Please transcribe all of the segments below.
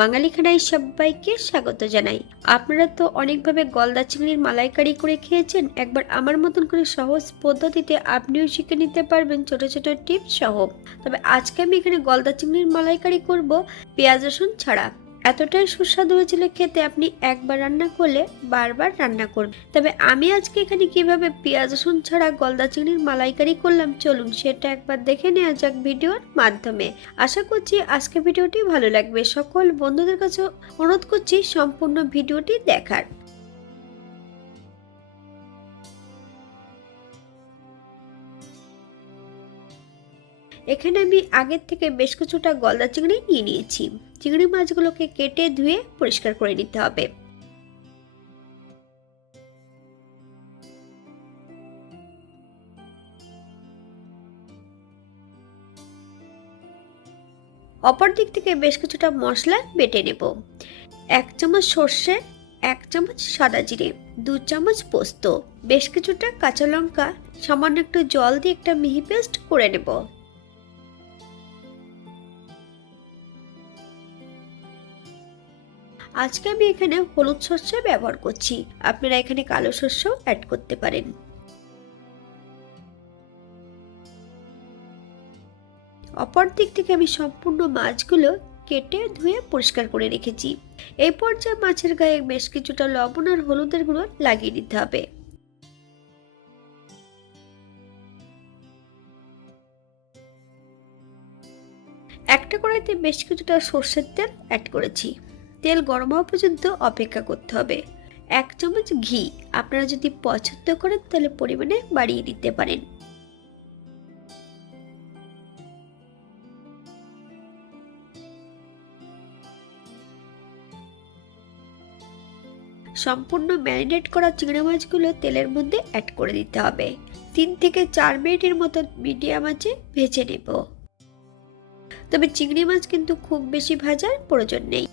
বাঙালি খানায় সবাইকে স্বাগত জানাই। আপনারা তো অনেকভাবে গলদা চিংড়ির মালাইকারি করে খেয়েছেন। একবার আমার মতন করে সহজ পদ্ধতিতে আপনিও শিখে নিতে পারবেন ছোট ছোট টিপস সহ। তবে আজকে আমি এখানে গলদা চিংড়ির মালাইকারি করব পেঁয়াজ রসুন ছাড়া। এতটাই সুস্বাদু হয়েছিল খেতে, আপনি একবার রান্না করলে বারবার রান্না করবেন। তবে আমি আজকে এখানে কিভাবে পেঁয়াজ রসুন ছাড়া গলদা চিংড়ির মালাইকারি করলাম, চলুন সেটা একবার দেখে নেওয়া যাক ভিডিওর মাধ্যমে। আশা করছি আজকে ভিডিওটি ভালো লাগবে। সকল বন্ধুদের কাছে অনুরোধ করছি সম্পূর্ণ ভিডিওটি দেখার। এখানে আমি আগের থেকে বেশ কিছুটা গলদা চিংড়ি নিয়ে নিয়েছি। চিংড়ি মাছগুলোকে কেটে ধুয়ে পরিষ্কার করে নিতে হবে। অপর দিক থেকে বেশ কিছুটা মশলা বেটে নেব। 1 চামচ সর্ষে, 1 চামচ সাদা জিরে, 2 চামচ পোস্ত, বেশ কিছুটা কাঁচা লঙ্কা, সামান্য একটু জল দিয়ে একটা মিহি পেস্ট করে নেব। আজকে আমি এখানে হলুদ সর্ষে ব্যবহার করছি, আপনারা এখানে কালো সর্ষেও অ্যাড করতে পারেন। অপর দিক থেকে আমি সম্পূর্ণ মাছগুলো কেটে ধুয়ে পরিষ্কার করে রেখেছি। এই পর্যায়ে মাছের গায়ে বেশ কিছুটা লবণ আর হলুদের গুঁড়ো লাগিয়ে দিতে হবে। একটা কড়াইতে বেশ কিছুটা সর্ষের তেল অ্যাড করেছি। তেল গরম হওয়া পর্যন্ত অপেক্ষা করতে হবে। 1 চামচ ঘি, আপনারা যদি পছন্দ করেন তাহলে পরিমাণে বাড়িয়ে দিতে পারেন। সম্পূর্ণ ম্যারিনেট করা চিংড়ি মাছগুলো তেলের মধ্যে অ্যাড করে দিতে হবে। 3 থেকে 4 মিনিটের মতো মিডিয়াম আঁচে ভেজে নেব। তবে চিংড়ি মাছ কিন্তু খুব বেশি ভাজার প্রয়োজন নেই।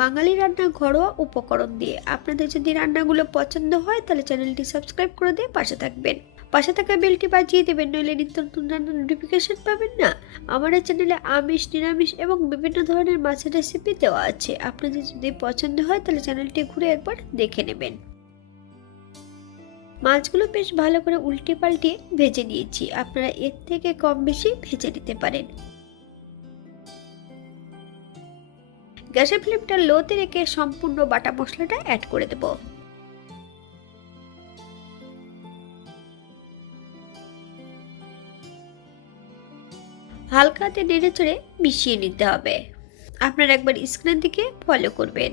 বাঙালি রান্না ঘরোয়া উপকরণ দিয়ে। আপনাদের যদি রান্নাগুলো পছন্দ হয় তাহলে চ্যানেলটি সাবস্ক্রাইব করে দিয়ে পাশে থাকবেন। পাশে থাকা বেলটি বাজিয়ে দেবেন, নইলে নিত্য নতুন রান্নার নোটিফিকেশন পাবেন না। আমার এই চ্যানেলে আমিষ, নিরামিষ এবং বিভিন্ন ধরনের মাছের রেসিপি দেওয়া আছে। আপনাদের যদি পছন্দ হয় তাহলে চ্যানেলটি ঘুরে একবার দেখে নেবেন। মাছগুলো বেশ ভালো করে উল্টে পাল্টে ভেজে নিয়েছি, আপনারা এর থেকে কম বেশি ভেজে নিতে পারেন। গ্যাসের ফ্লেমটা লোতে রেখে সম্পূর্ণ বাটা মশলাটা অ্যাড করে দেব। হালকা হাতে নেড়ে চড়ে মিশিয়ে নিতে হবে। আপনারা একবার স্ক্রিনের দিকে ফলো করবেন।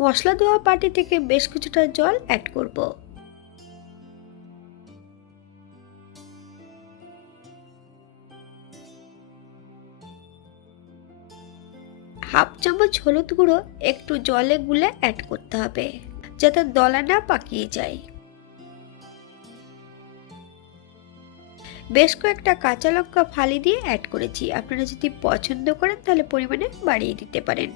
মশলা ধোয়া বাটি থেকে বেশ কিছুটা জল অ্যাড করব। হাফ চামচ হলুদ গুঁড়ো একটু জলে গুলে অ্যাড করতে হবে, যাতে দলা না পাকিয়ে যায়। বেশ কয়েকটা কাঁচা লঙ্কা ফালি দিয়ে অ্যাড করেছি, আপনারা যদি পছন্দ করেন তাহলে পরিমাণে বাড়িয়ে দিতে পারেন।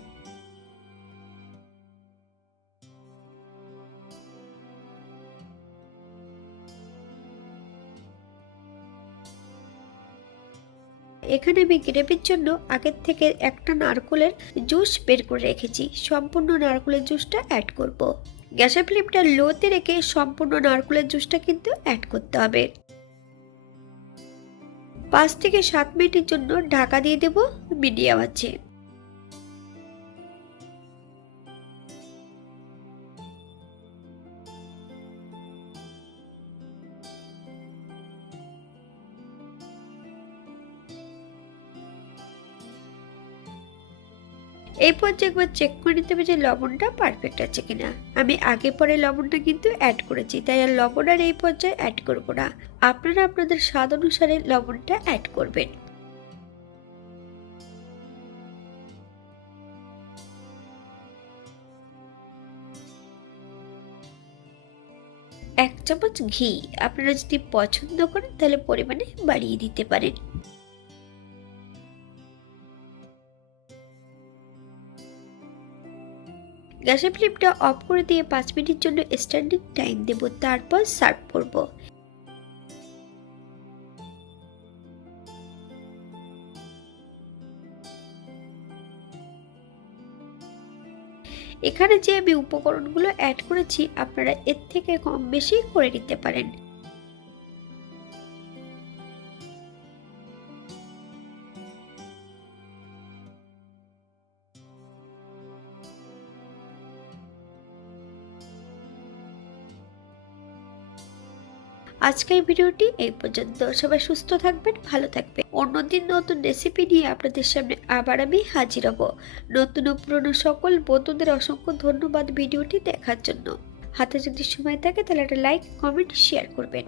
1 আমি গ্রেভির জন্য আগের থেকে একটা নারকেলের জুস বের করে রেখেছি, সম্পূর্ণ নারকেলের জুসটা অ্যাড করব। গ্যাসের ফ্লেমটা লোতে রেখে সম্পূর্ণ নারকেলের জুসটা কিন্তু অ্যাড করতে হবে। 5 থেকে 7 মিনিটের জন্য ঢাকা দিয়ে দেব মিডিয়াম আঁচে। এই পর্যায়ে একবার চেক করে নিতে হবে যে লবণটা পারফেক্ট আছে কিনা। আমি আগে পরে লবণটা কিন্তু অ্যাড করেছি, তাই আর লবণ আর এই পর্যায়ে অ্যাড করব না। আপনারা আপনাদের স্বাদ অনুসারে লবণটা অ্যাড করবেন। 1 চামচ ঘি। আপনারা যদি পছন্দ করেন তাহলে পরিমাণে বাড়িয়ে দিতে পারেন। গ্যাসের ফ্লেমটা অফ করে দিয়ে 5 মিনিটের জন্য স্ট্যান্ডিং টাইম দেব, তারপর সার্ভ করব। এখানে যে আমি উপকরণগুলো অ্যাড করেছি আপনারা এর থেকে কম বেশি করে নিতে পারেন। আজকের ভিডিওটি এই পর্যন্ত। সবাই সুস্থ থাকবেন, ভালো থাকবেন। অন্যদিন নতুন রেসিপি নিয়ে আপনাদের সামনে আবার আমি হাজির হব। নতুন ও পুরনো সকল বন্ধুদের অসংখ্য ধন্যবাদ ভিডিওটি দেখার জন্য। হাতে যদি সময় থাকে তাহলে একটা লাইক, কমেন্ট, শেয়ার করবেন।